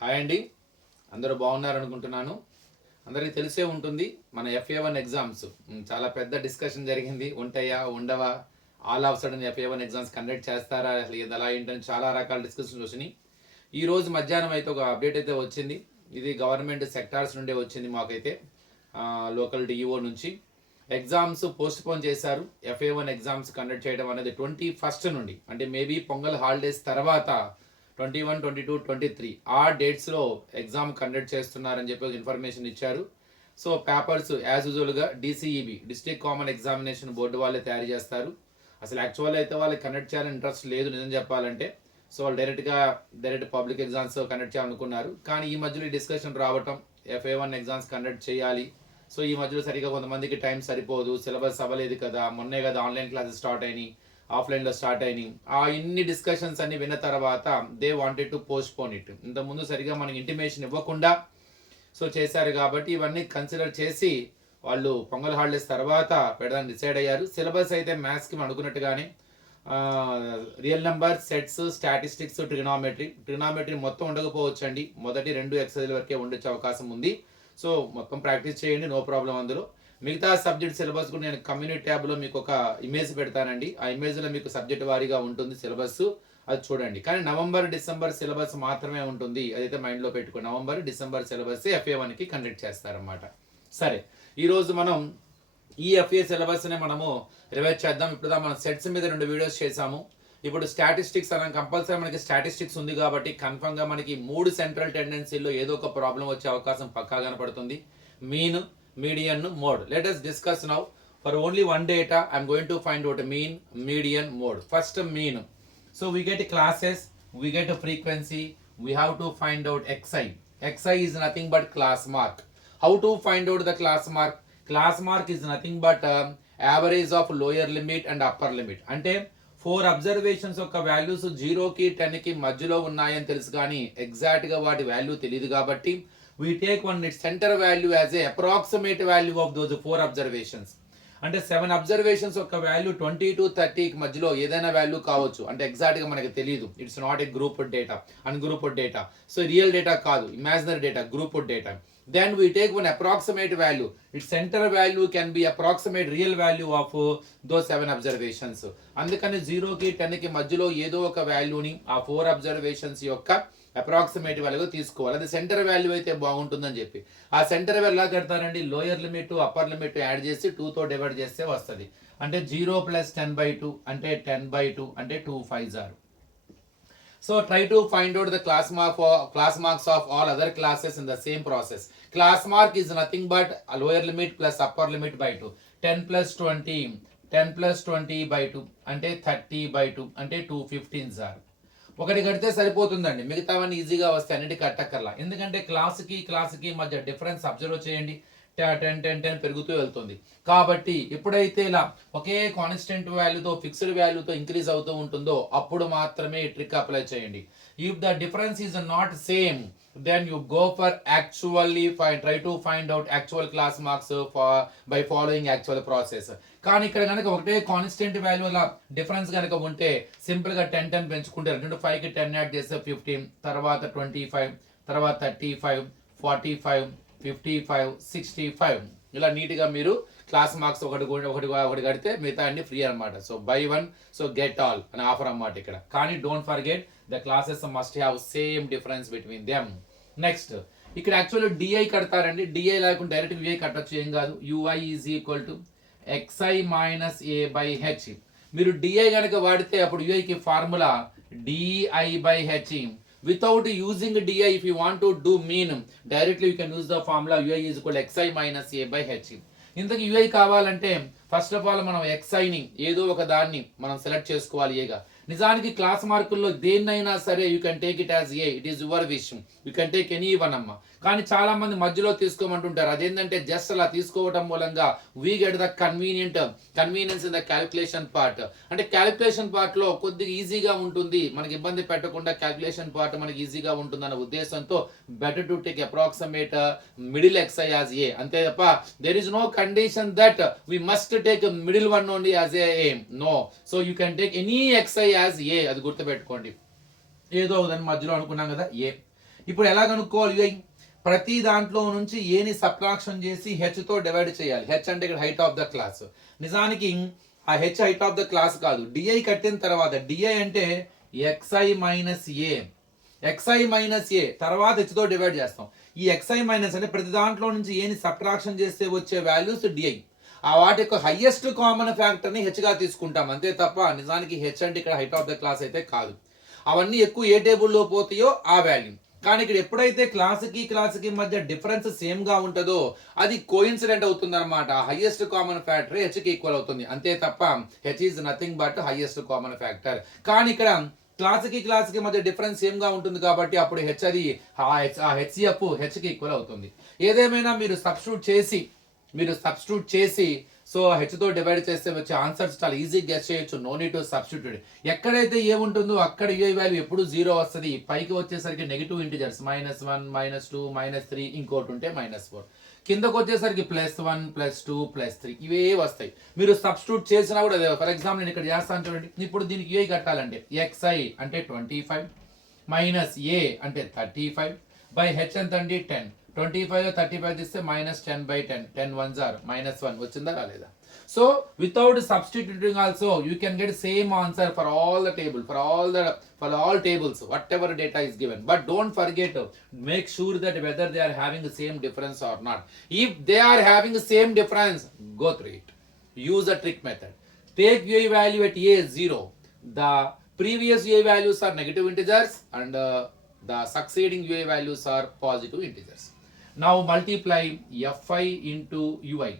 Hi అండి, అందరూ బాగున్నారు అనుకుంటున్నాను. అందరికీ తెలిసే ఉంటుంది మన FA1 ఎగ్జామ్స్ చాలా పెద్ద డిస్కషన్ జరిగింది. ఉంటాయా ఉండవా, all of sudden FA1 exams conduct చేస్తారా, అసలు ఇది ఎలా ఏంటని చాలా రకాల డిస్కషన్స్ వచ్చినాయి. ఈ రోజు మధ్యాహ్నం అయితే ఒక అప్డేట్ అయితే వచ్చింది. ఇది గవర్నమెంట్ సెక్టార్స్ నుండే వచ్చింది మాకైతే, లోకల్ డిఈఓ నుంచి. ఎగ్జామ్స్ పోస్ట్ పోన్ చేశారు. FA1 ఎగ్జామ్స్ కండక్ట్ చేయడం అనేది 21 నుండి, అంటే మేబీ పొంగల్ హాలిడేస్ తర్వాత 21, 22, 23 ఆ డేట్స్లో ఎగ్జామ్ కండక్ట్ చేస్తున్నారని చెప్పి ఇన్ఫర్మేషన్ ఇచ్చారు. సో పేపర్స్ యాజ్ యూజువల్గా DCEB district common examination board వాళ్ళే తయారు చేస్తారు. అసలు యాక్చువల్ అయితే వాళ్ళకి కండక్ట్ చేయాలని ఇంట్రెస్ట్ లేదు నిజం చెప్పాలంటే. సో వాళ్ళు డైరెక్ట్ పబ్లిక్ ఎగ్జామ్స్ కండక్ట్ చేయాలనుకున్నారు. కానీ ఈ మధ్యలో డిస్కషన్ రావటం FA1 ఎగ్జామ్స్ కండక్ట్ చేయాలి. సో ఈ మధ్యలో సరిగా కొంతమందికి టైం సరిపోదు, సిలబస్ అవ్వలేదు కదా, మొన్నే కదా ఆన్లైన్ క్లాసెస్ స్టార్ట్ అయినాయి, ఆఫ్లైన్లో స్టార్ట్ అయినాయి. ఆ ఇన్ని డిస్కషన్స్ అన్ని విన్న తర్వాత they wanted to post phone it. ఇంతకుముందు సరిగా మనకి ఇంటిమేషన్ ఇవ్వకుండా సో చేశారు కాబట్టి ఇవన్నీ కన్సిడర్ చేసి వాళ్ళు పొంగల్ హాలిడేస్ తర్వాత పెడదాన్ని డిసైడ్ అయ్యారు. సిలబస్ అయితే మ్యాథ్స్కి అనుకున్నట్టుగానే real number, sets, statistics, trigonometry మొత్తం ఉండకపోవచ్చు అండి. మొదటి 2 ఎక్సైజ్ వరకే ఉండొచ్చే అవకాశం ఉంది. సో మొత్తం ప్రాక్టీస్ చేయండి, నో ప్రాబ్లం అందులో. మిగతా సబ్జెక్ట్ సిలబస్ కూడా నేను కమ్యూనిటీ ట్యాబ్లో మీకు ఒక ఇమేజ్ పెడతానండి. ఆ ఇమేజ్లో మీకు సబ్జెక్ట్ వారీగా ఉంటుంది సిలబస్, అది చూడండి. కానీ నవంబర్, డిసెంబర్ సిలబస్ మాత్రమే ఉంటుంది, అదైతే మైండ్లో పెట్టుకో. నవంబర్, డిసెంబర్ సిలబస్ FA1కి కండక్ట్ చేస్తారన్నమాట. సరే, ఈరోజు మనం ఈ FA సిలబస్ని మనము రివైజ్ చేద్దాం. ఇప్పుడు మనం సెట్స్ మీద 2 వీడియోస్ చేసాము. ఇప్పుడు స్టాటిస్టిక్స్ అన్న కంపల్సరీ మనకి స్టాటిస్టిక్స్ ఉంది కాబట్టి కన్ఫర్మ్గా మనకి 3 సెంట్రల్ టెండెన్సీల్లో ఏదో ఒక ప్రాబ్లం వచ్చే అవకాశం పక్కా కనపడుతుంది. Mean, median, mode. Let us discuss now. For only one data, I am going to find out mean, median, mode. First, mean. So we get classes, we get a frequency, we have to find out xi. Xi is nothing but class mark. How to find out the class mark? Class mark is nothing but average of lower limit and upper limit. అంటే 4 observations యొక్క values 0కి 10కి మధ్యలో ఉన్నాయని తెలుసు, కానీ ఎగ్జాక్ట్గా వాటి వాల్యూ తెలియదు కాబట్టి we take one its center value as a approximate value of those 4 observations. అంటే 7 అబ్జర్వేషన్స్ యొక్క వాల్యూ 20 to 30 మధ్యలో ఏదైనా వాల్యూ కావచ్చు, అంటే ఎగ్జాక్ట్గా మనకి తెలియదు. It's not a grouped data, ungrouped data. So real data కాదు, imaginary data, grouped data. Then we take one approximate value. Its center value can be approximate real value of those 7 observations. అందుకని 0కి 10కి మధ్యలో ఏదో ఒక వాల్యూని ఆ 4 observations యొక్క అప్రాక్సిమేట్ వాల్యూగా తీసుకోవాలి. అది సెంటర్ వాల్యూ అయితే బాగుంటుందని చెప్పి ఆ సెంటర్ వాల్యూ ఎలా కడతారండి, lower limit upper limit add చేసి 2తో డివైడ్ చేస్తే వస్తుంది. అంటే 0 + 10/2 అంటే 10/2 అంటే 2 5s are. So try to find out the class marks of all other classes in the same process. Class mark is nothing but a lower limit plus upper limit by 2. 10 + 20, 10 + 20/2 అంటే 30/2 అంటే 2 15s are. ఒకటి కడితే సరిపోతుందండి, మిగతావన్నీ ఈజీగా వస్తాయి, అన్నిటి కట్టక్కర్లా. ఎందుకంటే క్లాస్కి మధ్య డిఫరెన్స్ అబ్జర్వ్ చేయండి, 10 పెరుగుతూ వెళ్తుంది. కాబట్టి ఎప్పుడైతే ఇలా ఒకే కాన్స్టెంట్ వాల్యూతో ఫిక్స్డ్ వాల్యూతో ఇంక్రీజ్ అవుతూ ఉంటుందో అప్పుడు మాత్రమే ఈ ట్రిక్ అప్లై చేయండి. If the difference is not same, then you go for try to find out actual class marks by following actual process. కానీ ఇక్కడ కనుక ఒకటే కాన్స్టెంట్ వాల్యూ అలా డిఫరెన్స్ కనుక ఉంటే సింపుల్గా 10 పెంచుకుంటారు. 5కి 10 యాడ్ చేస్తే 15, తర్వాత 25, తర్వాత 35, 45, 55, 65 ఇలా నీట్గా మీరు క్లాస్ మార్క్స్ ఒకటి కడితే మిగతా అన్ని ఫ్రీ అనమాట. So by 1 so get all అని ఆఫర్ అన్నమాట ఇక్కడ. కానీ don't forget the classes must have same difference between them. Next ఇక్కడ యాక్చువల్లీ డిఐ కడతారండి. డిఐ లేకుండా డైరెక్ట్ విఐ కట్టచ్చు, ఏం కాదు. UI is equal to xi - a/h. మీరు డిఐ కనుక వాడితే అప్పుడు యుఐకి formula di/h. Without using di, if you want to do mean, directly you can use the formula UI is equal to xi - a/h. ఇంతకు UI కావాలంటే first of all మనం xiని ఏదో ఒక దాన్ని మనం సెలెక్ట్ చేసుకోవాలి ఏగా. నిజానికి క్లాస్ మార్కుల్లో దేన్నైనా సరే you can take it as a, it is your విషయం, you can take any one అమ్మ. కానీ చాలా మంది మధ్యలో తీసుకోమంటుంటారు. అదేంటంటే జస్ట్ అలా తీసుకోవడం మూలంగా we get the convenience in the calculation part. అంటే క్యాలిక్యులేషన్ పార్ట్ లో కొద్దిగా ఈజీగా ఉంటుంది, మనకి ఇబ్బంది పెట్టకుండా క్యాలిక్యులేషన్ పార్ట్ మనకి ఈజీగా ఉంటుంది అన్న ఉద్దేశంతో better to take approximate middle xi as A, అంతే తప్ప there is no condition that we must take middle one only as A, no. So you can take any xi as A, అది గుర్తుపెట్టుకోండి. ఏదో ఒకదాని మధ్యలో అనుకున్నాం కదా ఏ. ఇప్పుడు ఎలా కనుక్కోవాలి యూఐ? ప్రతి దాంట్లో నుంచి ఏని సబ్ట్రాక్షన్ చేసి హెచ్తో డివైడ్ చేయాలి. హెచ్ అంటే ఇక్కడ హైట్ ఆఫ్ ద క్లాస్. నిజానికి ఆ H height of the class కాదు, డిఐ కట్టిన తర్వాత డిఐ అంటే ఎక్స్ఐ మైనస్ ఏ, ఎక్స్ఐ మైనస్ ఏ తర్వాత హెచ్తో డివైడ్ చేస్తాం. ఈ ఎక్స్ఐ మైనస్ అంటే ప్రతి దాంట్లో నుంచి ఏని సబ్ట్రాక్షన్ చేస్తే వచ్చే వాల్యూస్ డిఐ. ఆ వాటి యొక్క హైయెస్ట్ కామన్ ఫ్యాక్టర్ని హెచ్గా తీసుకుంటాం అంతే తప్ప నిజానికి హెచ్ అంటే ఇక్కడ హైట్ ఆఫ్ ద క్లాస్ అయితే కాదు. అవన్నీ ఎక్కువ ఏ టేబుల్లో పోతాయో ఆ వాల్యూ. కానీ ఇక్కడ ఎప్పుడైతే క్లాస్కి మధ్య డిఫరెన్స్ సేమ్ గా ఉంటుందో అది కోఇన్సిడెంట్ అవుతుంది అనమాట. హైయెస్ట్ కామన్ ఫ్యాక్టర్ హెచ్కి ఈక్వల్ అవుతుంది అంతే తప్ప H is nothing but highest common factor. కానీ ఇక్కడ క్లాస్కి మధ్య డిఫరెన్స్ సేమ్ గా ఉంటుంది కాబట్టి అప్పుడు హెచ్ అది హెచ్సిఎఫ్ హెచ్కి ఈక్వల్ అవుతుంది. ఏదేమైనా మీరు సబ్స్టిట్యూట్ చేసి సో హెచ్తో డివైడ్ చేస్తే వచ్చే ఆన్సర్స్ చాలా ఈజీగా గెస్ చేయొచ్చు. No need to substitute. ఎక్కడైతే ఏ ఉంటుందో అక్కడ యూఐ వాల్యూ ఎప్పుడు 0 వస్తుంది. పైకి వచ్చేసరికి నెగిటివ్ ఇంటిజర్స్ -1 -2 -3 ఇంకోటి ఉంటే -4. కిందకు వచ్చేసరికి +1 +2 +3 ఇవే వస్తాయి. మీరు సబ్స్టిట్యూట్ చేసినా కూడా అదే. ఫర్ ఎగ్జాంపుల్ నేను ఇక్కడ చేస్తాను చూడండి. ఇప్పుడు దీనికి యూఐ కట్టాలంటే ఎక్స్ఐ అంటే 25 మైనస్ ఏ అంటే 35 బై హెచ్ ఎంత అండి 10. 25 35 తీస్తే -10/10 10 1s are -1 వచ్చిందా రాలేదా? So without substituting also you can get same answer for all the table for all tables whatever data is given. But don't forget, make sure that whether they are having the same difference or not. If they are having the same difference, go through it. Use the trick method. Take UI value at a 0. The previous UI values are negative integers and the succeeding UI values are positive integers. Now multiply fi into ui.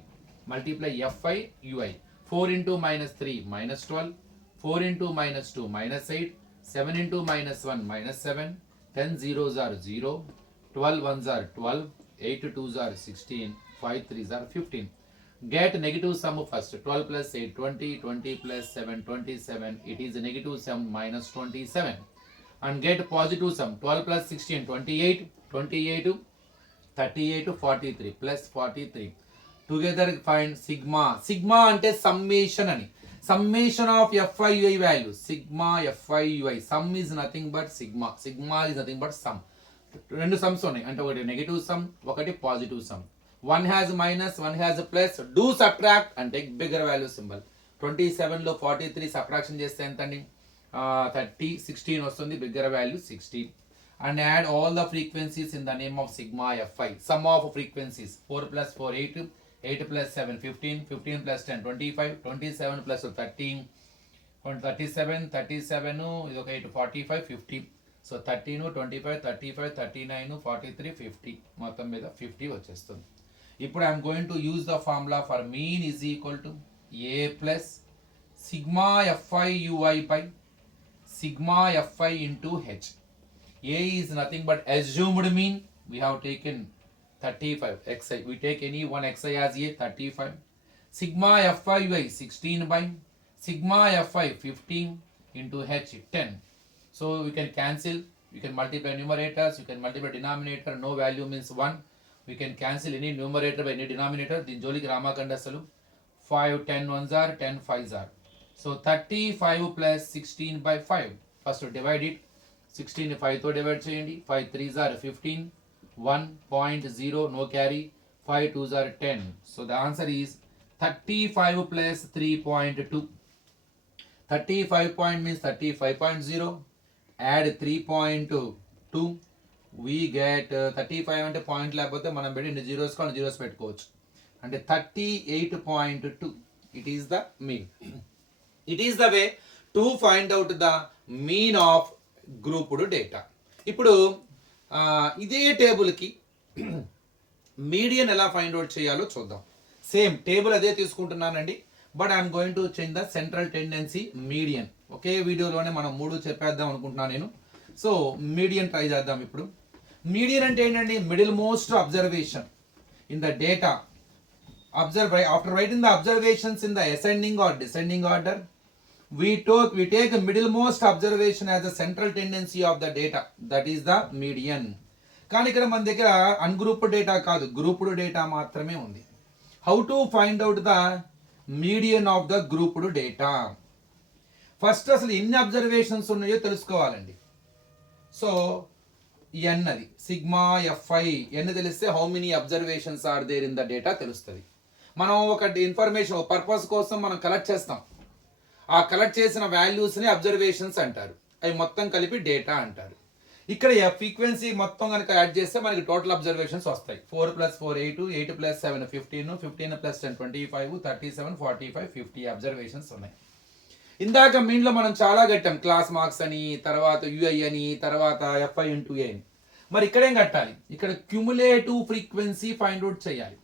Multiply fi ui. 4 into -3 -12. 4 into -2 -8. 7 into -1 -7. 10 zeros are 0. 12 ones are 12. 8 twos are 16. 5 threes are 15. Get negative sum first. 12 plus 8 20. 20 plus 7 27. It is a negative sum -27. And get positive sum. 12 plus 16 28. 28 38 43 plus 43. Together find sigma. Sigma ante summation ani. Summation of fi ui value. Sigma fi ui. Sum is nothing but sigma. Sigma is nothing but sum. రెండు sums ఉన్నాయి అంటే ఒకటి negative sum ఒకటి positive sum. One has minus one has plus. Do subtract and take bigger value symbol. 27లో 43 subtraction చేస్తే ఎంత అండి 30 16 వస్తుంది. Bigger value 16. And add all the frequencies in the name of sigma fi. Sum of frequencies 4 plus 4 8. 8 plus 7 15. 15 plus 10 25. 27 plus 13 37. 37 ఇది ఒక 8 45 50. So 13 25 35 39 43 50 మొత్తం మీద 50 వచ్చేస్తుంది. ఇప్పుడు I'm going to use the formula for mean is equal to A plus sigma fi ui by sigma fi into H. A is nothing but assumed mean. We have taken 35 xi. We take any one xi as a 35. Sigma fi ui 16 by sigma fi 15 into h 10. So we can cancel. You can multiply numerators. You can multiply denominator. No value means 1. We can cancel any numerator by any denominator. Din joliki ramakanda asalu 5 10 ones are 10 5s are. So 35 plus 16 by 5. First to divide it. 16 5 తో divide చేయండి. 5 3s are 15. 1.0 no carry. 5 2s are 10. So the answer is 35 plus 3.2. 35 point means 35.0. Add 3.2. We get 35 అంటే point లేకపోతే మనం పెట్టి zeros కావాలి zeros పెట్టుకోవచ్చు. అంటే 38.2. It is the mean. It is the way to find out the mean of grouped data. ఇప్పుడు ఇదే టేబుల్కి మీడియన్ ఎలా ఫైండ్ అవుట్ చేయాలో చూద్దాం. సేమ్ టేబుల్ అదే తీసుకుంటున్నానండి, but I'm going to change the central tendency median. ఒకే వీడియోలోనే మనం 3 చెప్పేద్దాం అనుకుంటున్నాను నేను. సో మీడియన్ ట్రై చేద్దాం. ఇప్పుడు మీడియన్ అంటే ఏంటండి? Middle most observation in the data. After writing the observations in the ascending or descending order, we take the middlemost observation as the central tendency of the data. That is the median. కానీ ఇక్కడ మన దగ్గర ungrouped data కాదు, grouped data మాత్రమే ఉంది. How to find out the median of the grouped data? First అసలు ఎన్ని observations ఉన్నాయో తెలుసుకోవాలండి. సో ఎన్ అది సిగ్మా ఎఫ్ఐ ఎన్ తెలిస్తే how many observations are there in the data తెలుస్తుంది. మనం ఒక ఇన్ఫర్మేషన్ పర్పస్ కోసం మనం కలెక్ట్ చేస్తాం. ఆ కలెక్ట్ చేసిన వాల్యూస్ని అబ్జర్వేషన్స్ అంటారు. అవి మొత్తం కలిపి డేటా అంటారు. ఇక్కడ ఫ్రీక్వెన్సీ మొత్తం కనుక యాడ్ చేస్తే మనకి టోటల్ అబ్జర్వేషన్స్ వస్తాయి. 4 + 4 8, 8 + 7 15, 15 + 10 25, 37 45 50 అబ్జర్వేషన్స్ ఉన్నాయి. ఇందాక మీన్లో మనం చాలా కట్టాం, క్లాస్ మార్క్స్ అని, తర్వాత యుఐ అని, తర్వాత ఎఫ్ఐ ఇంటూ ఏ అని. మరి ఇక్కడేం కట్టాలి? ఇక్కడ క్యుములేటివ్ ఫ్రీక్వెన్సీ ఫైండ్ అవుట్ చేయాలి.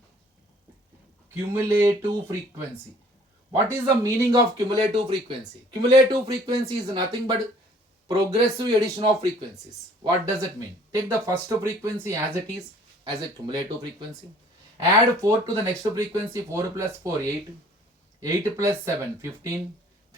Cumulative frequency. What is the meaning of cumulative frequency? Cumulative frequency is nothing but progressive addition of frequencies. What does it mean? Take the first frequency as it is, as a cumulative frequency. Add 4 to the next frequency, 4 + 4 8, 8 + 7 15,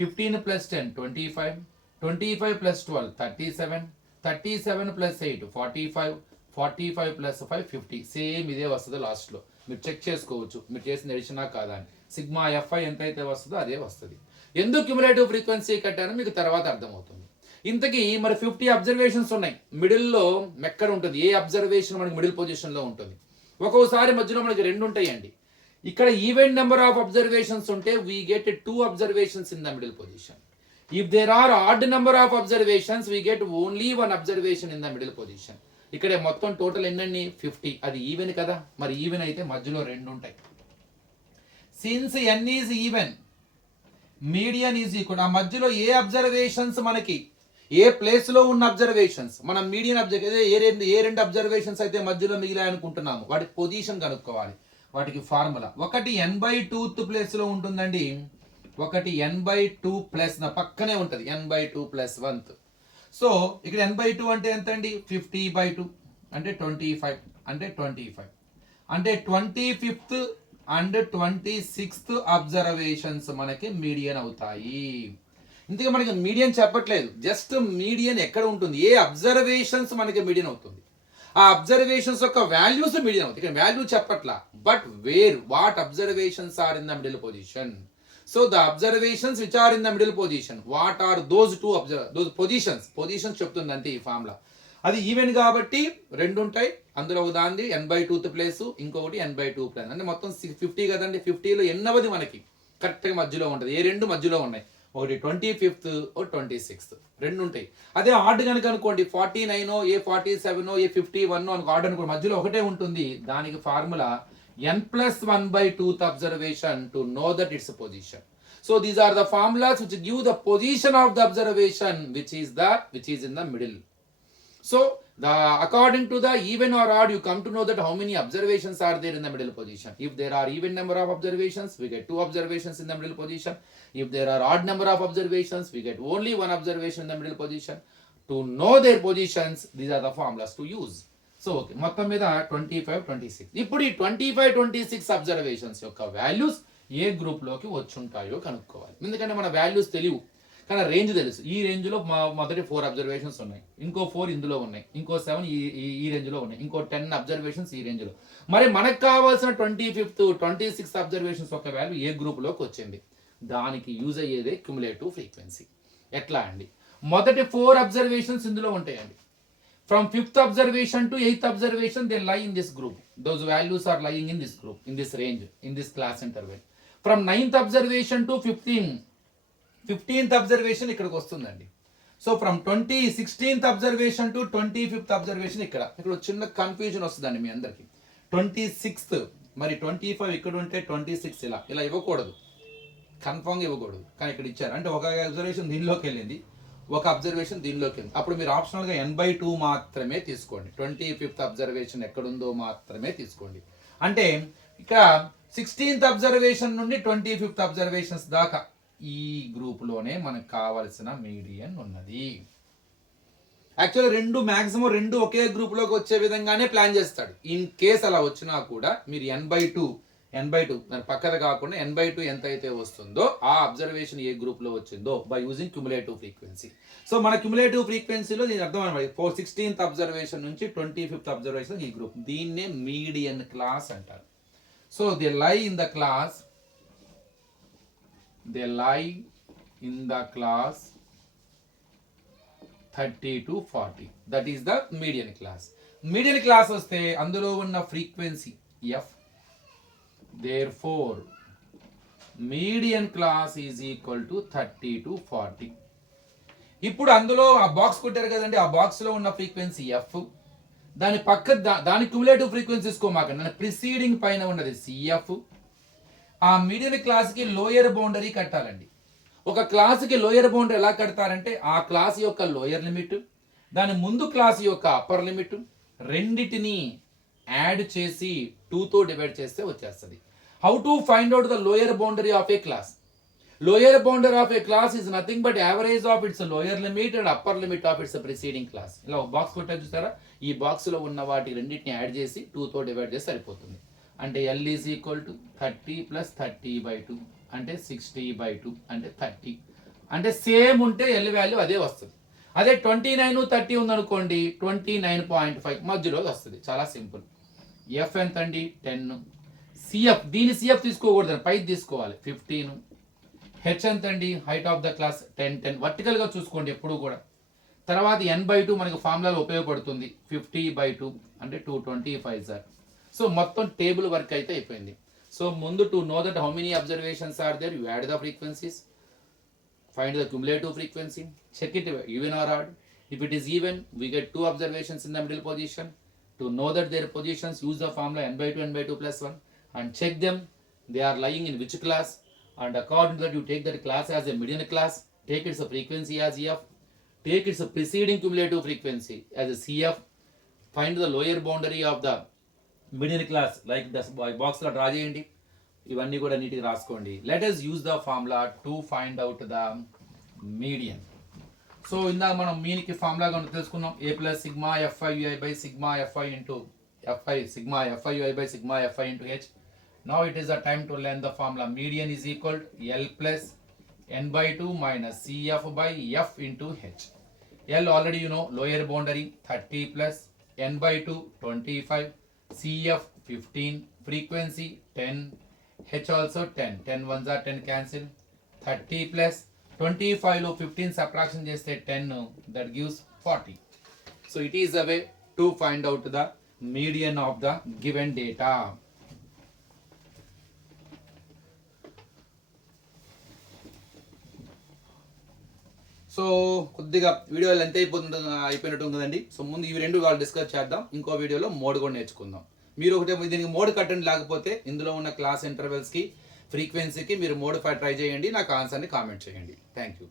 15 + 10 25, 25 + 12 37, 37 + 8 45, 45 + 5 50. Same ఇదే వస్తుంది లాస్ట్లో. మీరు check చేసుకోవచ్చు మీరు చేసిన ఎడిషనా కాదా అని. Sigma f i ఎంతైతే వస్తుందో అదే వస్తుంది. ఎందుకు క్యుములేటివ్ ఫ్రీక్వెన్సీ కట్టానో మీకు తర్వాత అర్థమవుతుంది. ఇంతకీ మరి 50 అబ్జర్వేషన్స్ ఉన్నాయి. మిడిల్లో ఎక్కడ ఉంటుంది? ఏ అబ్జర్వేషన్ మనకి మిడిల్ పొజిషన్లో ఉంటుంది? ఒక్కోసారి మధ్యలో మనకి 2 ఉంటాయండి. ఇక్కడ ఈవెన్ నెంబర్ ఆఫ్ అబ్జర్వేషన్స్ ఉంటే we get 2 observations in the middle position. If there are odd number of observations we get only 1 observation in the middle position. ఇక్కడ మొత్తం టోటల్ ఎన్ని? 50. అది ఈవెన్ కదా. మరి ఈవెన్ అయితే మధ్యలో 2 ఉంటాయి. Since N is even, median is equal. ఆ మధ్యలో ఏ అబ్జర్వేషన్స్ మనకి ఏ ప్లేస్ లో ఉన్న అబ్జర్వేషన్స్ మనం మీడియన్ ఏ రెండు అబ్జర్వేషన్స్ అయితే మధ్యలో మిగిలాయి అనుకుంటున్నాము వాటి పొజిషన్ కనుక్కోవాలి. వాటికి ఫార్ములా ఒకటి n/2th ప్లేస్ లో ఉంటుందండి, ఒకటి n/2 ప్లస్ నా పక్కనే ఉంటుంది n/2 + 1th. సో ఇక్కడ n/2 అంటే ఎంత అండి? 50/2 అంటే 25 అంటే 25 అంటే 25th అండ్ 26th అబ్జర్వేషన్స్ మనకి మీడియన్ అవుతాయి. ఇంతగా మనకి మీడియన్ చెప్పట్లేదు, జస్ట్ మీడియన్ ఎక్కడ ఉంటుంది, ఏ అబ్జర్వేషన్స్ మనకి మీడియన్ అవుతుంది, ఆ అబ్జర్వేషన్స్ యొక్క వాల్యూస్ మీడియన్ అవుతాయి. ఇక్కడ వాల్యూ చెప్పట్లా, but where what observations are in the middle position. So the observations which are in the middle position, what are those those positions చెప్తుంది అంటే ఈ ఫార్ములా. అది ఈవెన్ కాబట్టి 2 ఉంటాయి. అందులో దాన్ని n/2th ప్లేస్, ఇంకొకటి n/2 ప్లస్, అంటే మొత్తం 50 కదండి. 50లో ఎన్నవది మనకి కరెక్ట్గా మధ్యలో ఉంటుంది. ఏ 2 మధ్యలో ఉన్నాయి, ఒకటి 25th, 26th, 2 ఉంటాయి. అదే ఆర్డ్ కనుక అనుకోండి 49 ఏ 47 ఏ 51 అనుకో, ఆర్డ్ అనుకోండి మధ్యలో ఒకటే ఉంటుంది. దానికి formula n + 1/2th observation to know that its position. So these are the formulas which give the position of the observation which is in the middle. So according to the even or odd, you come to know that how many observations are there in the middle position. If there are even number of observations, we get 2 observations in the middle position. If there are odd number of observations, we get only 1 observation in the middle position. To know their positions, these are the formulas to use. So okay, మొత్తం మీద 25 26. ఇప్పుడు ఈ 25 26 observations యొక్క values ఏ గ్రూప్లోకి వచ్చుంటాయో కనుక్కోవాలి. ఎందుకంటే మన values తెలియవు కానీ రేంజ్ తెలుసు. ఈ రేంజ్లో మొదటి 4 అబ్జర్వేషన్స్ ఉన్నాయి, ఇంకో 4 ఇందులో ఉన్నాయి, ఇంకో 7 ఈ రేంజ్లో ఉన్నాయి, ఇంకో 10 అబ్జర్వేషన్స్ ఈ రేంజ్లో. మరి మనకు కావాల్సిన 25th 26th అబ్జర్వేషన్స్ యొక్క వాల్యూ ఏ గ్రూప్లోకి వచ్చింది, దానికి యూజ్ అయ్యేదే క్యుములేటివ్ ఫ్రీక్వెన్సీ. ఎట్లా అండి? మొదటి 4 అబ్జర్వేషన్స్ ఇందులో ఉంటాయండి. From 5th observation to 8th observation, they lie in this group. Those values are lying in this group, in this range, in this class interval. From 9th observation to 15th observation ఇక్కడికి వస్తుందండి. So from 16th observation to 25th observation ఇక్కడ చిన్న confusion వస్తుందండి మీ అందరికి. 26th మరి 25 ఇక్కడ ఉంటే 26 ఇలా ఇవ్వకూడదు, కన్ఫర్మ్గా ఇవ్వకూడదు. కానీ ఇక్కడ ఇచ్చారు అంటే ఒక అబ్జర్వేషన్ దీనిలోకి వెళ్ళింది, ఒక అబ్జర్వేషన్ దీనిలోకి వెళ్ళింది. అప్పుడు మీరు ఆప్షనల్గా n/2 మాత్రమే తీసుకోండి. 25th అబ్జర్వేషన్ ఎక్కడుందో మాత్రమే తీసుకోండి. అంటే ఇక్కడ 16th అబ్జర్వేషన్ నుండి 25th అబ్జర్వేషన్స్ దాకా ఈ గ్రూప్లోనే మనకు కావాల్సిన మీడియన్ ఉన్నది. యాక్చువల్గా 2 మ్యాక్సిమం 2 ఒకే గ్రూప్లోకి వచ్చే విధంగానే ప్లాన్ చేస్తాడు. ఇన్ కేస్ అలా వచ్చినా కూడా మీరు n/2 దాని పక్కన కాకుండా n/2 ఎంత అయితే వస్తుందో ఆ అబ్జర్వేషన్ ఏ గ్రూప్ లో వచ్చిందో by using cumulative frequency. So మన క్యుములేటివ్ ఫ్రీక్వెన్సీలో దీని అర్థం అనమాట. 16th అబ్జర్వేషన్ నుంచి 25th అబ్జర్వేషన్ ఈ గ్రూప్, దీన్నే మీడియన్ క్లాస్ అంటారు. So they lie in the class 30 to 40. That is the median class. Median class వస్తే అందులో ఉన్న frequency F. Therefore median class is equal to 30 to 40. ఇప్పుడు అందులో ఆ బాక్స్ కొట్టారు కదండి, ఆ బాక్స్ లో ఉన్న ఫ్రీక్వెన్సీ ఎఫ్, దాని పక్క దాని క్యుములేటివ్ ఫ్రీక్వెన్సీ తీసుకోమాకండి, దాని ప్రిసీడింగ్ పైన ఉన్నది సిఎఫ్. ఆ మీడియన్ క్లాస్ కి లోయర్ బౌండరీ కట్టాలండి. ఒక క్లాస్కి లోయర్ బౌండరీ ఎలా కడతారంటే ఆ క్లాస్ యొక్క లోయర్ లిమిట్, దాని ముందు క్లాస్ యొక్క అప్పర్ లిమిట్ రెండిటిని యాడ్ చేసి 2తో డివైడ్ చేస్తే వచ్చేస్తుంది. How to find out the lower boundary of A class? Lower boundary of A class is nothing but average of it's lower limit and upper limit of it's preceding class. ఇలా ఒక box కొట్టా చూస్తారా, ఈ box లో ఉన్న వాటి రెండింటిని add చేసి 2తో డివైడ్ చేసి సరిపోతుంది. అంటే L ఈజ్ ఈక్వల్ టు 30 + 30/2 అంటే 60/2 అంటే 30. అంటే సేమ్ ఉంటే L వాల్యూ అదే వస్తుంది. అదే 29 30 ఉందనుకోండి 29.5 మధ్యలో వస్తుంది. చాలా సింపుల్. ఎఫ్ ఎంత అండి 10. సిఎఫ్, దీని సిఎఫ్ తీసుకోకూడదు, పైకి తీసుకోవాలి 15. హెచ్ ఎంత అండి height of the class 10 vertical గా చూసుకోండి ఎప్పుడు కూడా. తర్వాత n/2 మనకు ఫార్ములాలో ఉపయోగపడుతుంది 50/2 అంటే 225 సార్. సో మొత్తం టేబుల్ వర్క్ అయితే అయిపోయింది. సో ముందు to know that how many observations are there, you add the frequencies, find the cumulative frequency, check it even or odd. If it is even, we get 2 observations in the middle position. To know that their positions, use the formula n/2 n/2 + 1 and check them, they are lying in which class, and according to that you take that class as a median class, take its frequency as EF, take its preceding cumulative frequency as a CF, find the lower boundary of the median class like the box la draw cheyandi. ఇవన్నీ కూడా నీట్గా రాసుకోండి. Let us use the formula to find out the median. So ఇందాక మనం మీన్కి formula కనుక తెలుసుకున్నాం, A + σ_FI/σ_FI into FI σ_FI/σ_FI into H. Now it is the time to learn the formula. Median is equal to L plus n/2 minus CF/F into H. L already you know, lower boundary 30 plus n/2 25, CF 15, frequency 10, H also 10. 10 ones are 10 cancel. 30 plus 25 లో 15 subtraction చేస్తే 10, that gives 40. So it is a way to find out the median of the given data. So కొద్దిగా video length అయిపోయినట్టు ఉందండి. So ముందు ఇవి రెండు వాళ్ళు discuss చేద్దాం, ఇంకో వీడియోలో మోడ్ కూడా నేర్చుకుందాం. మీరు ఒకటే దీనికి మోడ్ కట్టండి, లేకపోతే ఇందులో ఉన్న క్లాస్ ఇంటర్వెల్స్కి ఫ్రీక్వెన్సీకి మీరు మోడ్ ట్రై చేయండి, నాకు ఆన్సర్ని కామెంట్ చేయండి. Thank you.